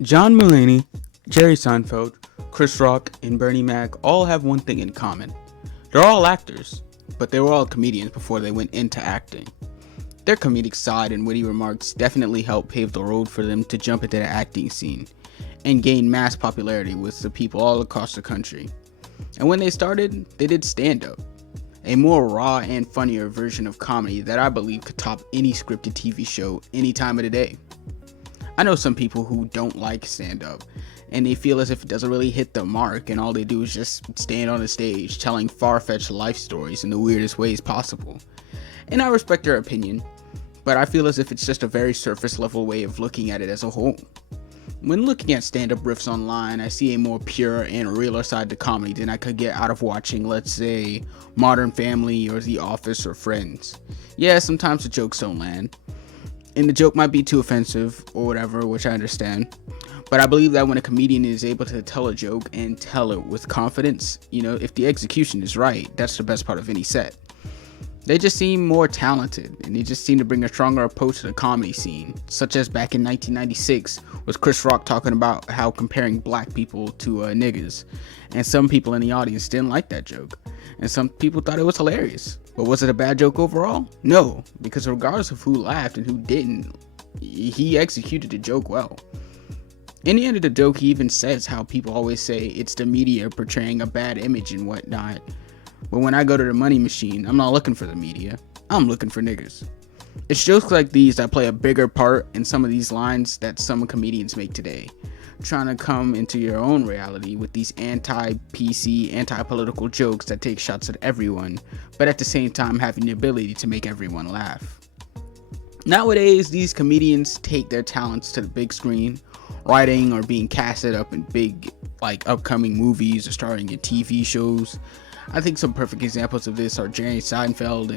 John Mulaney, Jerry Seinfeld, Chris Rock, and Bernie Mac all have one thing in common. They're all actors, but they were all comedians before they went into acting. Their comedic side and witty remarks definitely helped pave the road for them to jump into the acting scene and gain mass popularity with the people all across the country. And when they started, they did stand-up, a more raw and funnier version of comedy that I believe could top any scripted TV show any time of the day. I know some people who don't like stand-up, and they feel as if it doesn't really hit the mark and all they do is just stand on a stage telling far-fetched life stories in the weirdest ways possible. And I respect their opinion, but I feel as if it's just a very surface level way of looking at it as a whole. When looking at stand-up riffs online, I see a more pure and realer side to comedy than I could get out of watching, let's say, Modern Family or The Office or Friends. Yeah, sometimes the jokes don't land, and the joke might be too offensive or whatever, which I understand. But I believe that when a comedian is able to tell a joke and tell it with confidence, if the execution is right, that's the best part of any set. They just seem more talented, and they just seem to bring a stronger approach to the comedy scene, such as back in 1996 with Chris Rock talking about how comparing black people to niggas, and some people in the audience didn't like that joke, and some people thought it was hilarious. But was it a bad joke overall? No, because regardless of who laughed and who didn't, he executed the joke well. In the end of the joke, he even says how people always say it's the media portraying a bad image and whatnot. But when I go to the money machine, I'm not looking for the media. I'm looking for niggas. It's jokes like these that play a bigger part in some of these lines that some comedians make today. Trying to come into your own reality with these anti-PC, anti-political jokes that take shots at everyone, but at the same time having the ability to make everyone laugh. Nowadays, these comedians take their talents to the big screen, writing or being casted up in big, upcoming movies or starring in TV shows. I think some perfect examples of this are Jerry Seinfeld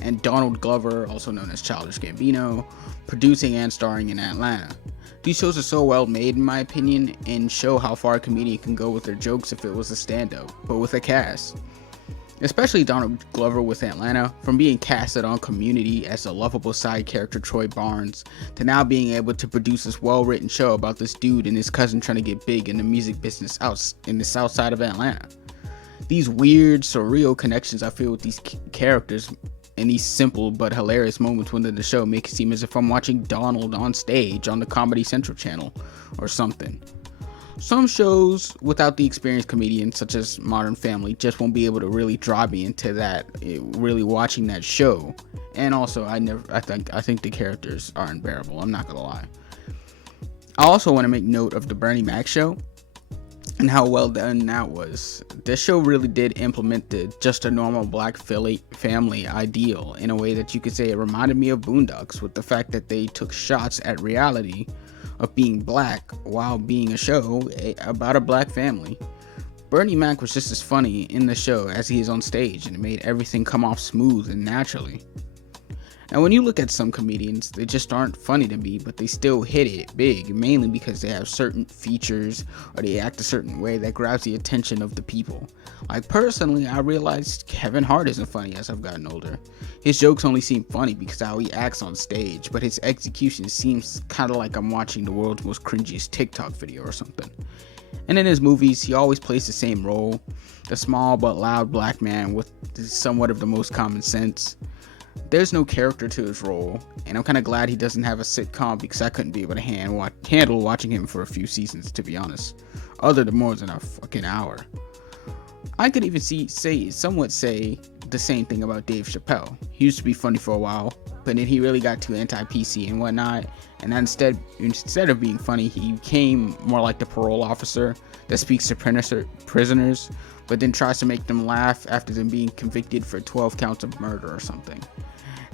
and Donald Glover, also known as Childish Gambino, producing and starring in Atlanta. These shows are so well made in my opinion and show how far a comedian can go with their jokes if it was a stand-up, but with a cast. Especially Donald Glover with Atlanta, from being casted on Community as a lovable side character Troy Barnes, to now being able to produce this well-written show about this dude and his cousin trying to get big in the music business out in the south side of Atlanta. These weird, surreal connections I feel with these characters and these simple but hilarious moments within the show make it seem as if I'm watching Donald on stage on the Comedy Central channel or something. Some shows without the experienced comedians, such as Modern Family, just won't be able to really draw me into that, really watching that show. And also, I think the characters are unbearable. I'm not gonna lie. I also want to make note of the Bernie Mac show and how well done that was. This show really did implement the just a normal black family ideal in a way that you could say it reminded me of Boondocks, with the fact that they took shots at reality of being black while being a show about a black family. Bernie Mac was just as funny in the show as he is on stage, and it made everything come off smooth and naturally. Now when you look at some comedians, they just aren't funny to me, but they still hit it big, mainly because they have certain features or they act a certain way that grabs the attention of the people. Like personally, I realized Kevin Hart isn't funny as I've gotten older. His jokes only seem funny because of how he acts on stage, but his execution seems kind of like I'm watching the world's most cringiest TikTok video or something. And in his movies, he always plays the same role, the small but loud black man with somewhat of the most common sense. There's no character to his role, and I'm kind of glad he doesn't have a sitcom because I couldn't be able to handle watching him for a few seasons, to be honest, other than more than a fucking hour. I could even somewhat say the same thing about Dave Chappelle. He used to be funny for a while, but then he really got too anti-PC and whatnot, and instead of being funny, he became more like the parole officer that speaks to prisoners, but then tries to make them laugh after them being convicted for 12 counts of murder or something.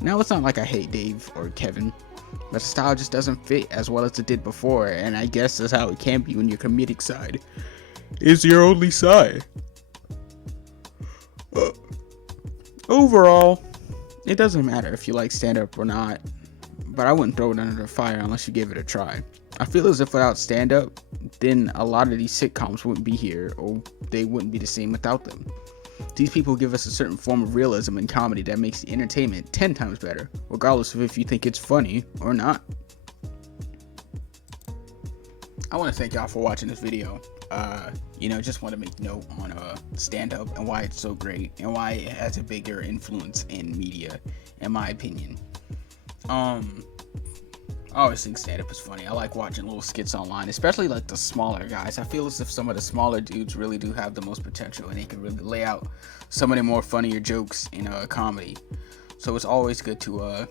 Now it's not like I hate Dave or Kevin, but the style just doesn't fit as well as it did before, and I guess that's how it can be when your comedic side is your only side. Overall, it doesn't matter if you like stand-up or not, but I wouldn't throw it under the fire unless you give it a try. I feel as if without stand-up, then a lot of these sitcoms wouldn't be here, or they wouldn't be the same without them. These people give us a certain form of realism and comedy that makes the entertainment 10 times better, regardless of if you think it's funny or not. I want to thank y'all for watching this video. Just want to make note on stand-up and why it's so great and why it has a bigger influence in media, in my opinion. I always think stand-up is funny. I like watching little skits online, especially like the smaller guys. I feel as if some of the smaller dudes really do have the most potential, and they can really lay out some of the more funnier jokes in comedy. So it's always good to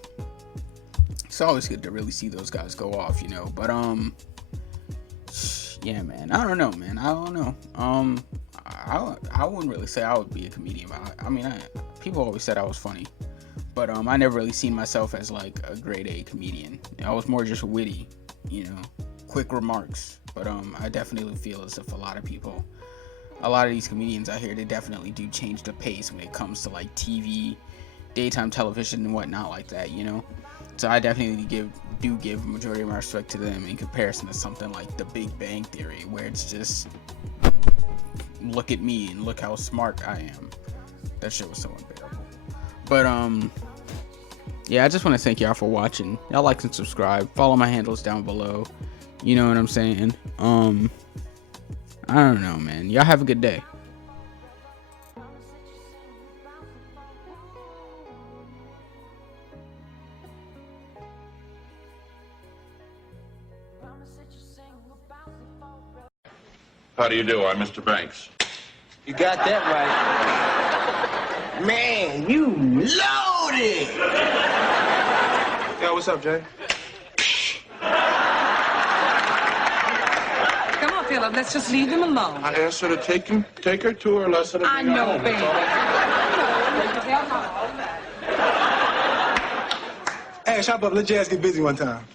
really see those guys go off, But yeah, man. I don't know, man. I don't know. I wouldn't really say I would be a comedian. People always said I was funny, but I never really seen myself as like a grade A comedian. I was more just witty, quick remarks. But I definitely feel as if a lot of these comedians out here, they definitely do change the pace when it comes to like TV, daytime television, and whatnot like that, So I definitely give a majority of my respect to them in comparison to something like The Big Bang Theory, where it's just look at me and look how smart I am. That shit was so unbearable. But yeah, I just want to thank y'all for watching. Y'all like and subscribe. Follow my handles down below. You know what I'm saying? I don't know, man. Y'all have a good day. How do you do? I'm Mr. Banks. You got that right. Man, you loaded! Yo, what's up, Jay? Come on, Philip, let's just leave him alone. I asked her to take her to her lesson. And I bring her know, home. baby. Hey, shop up. Let Jazz get busy one time.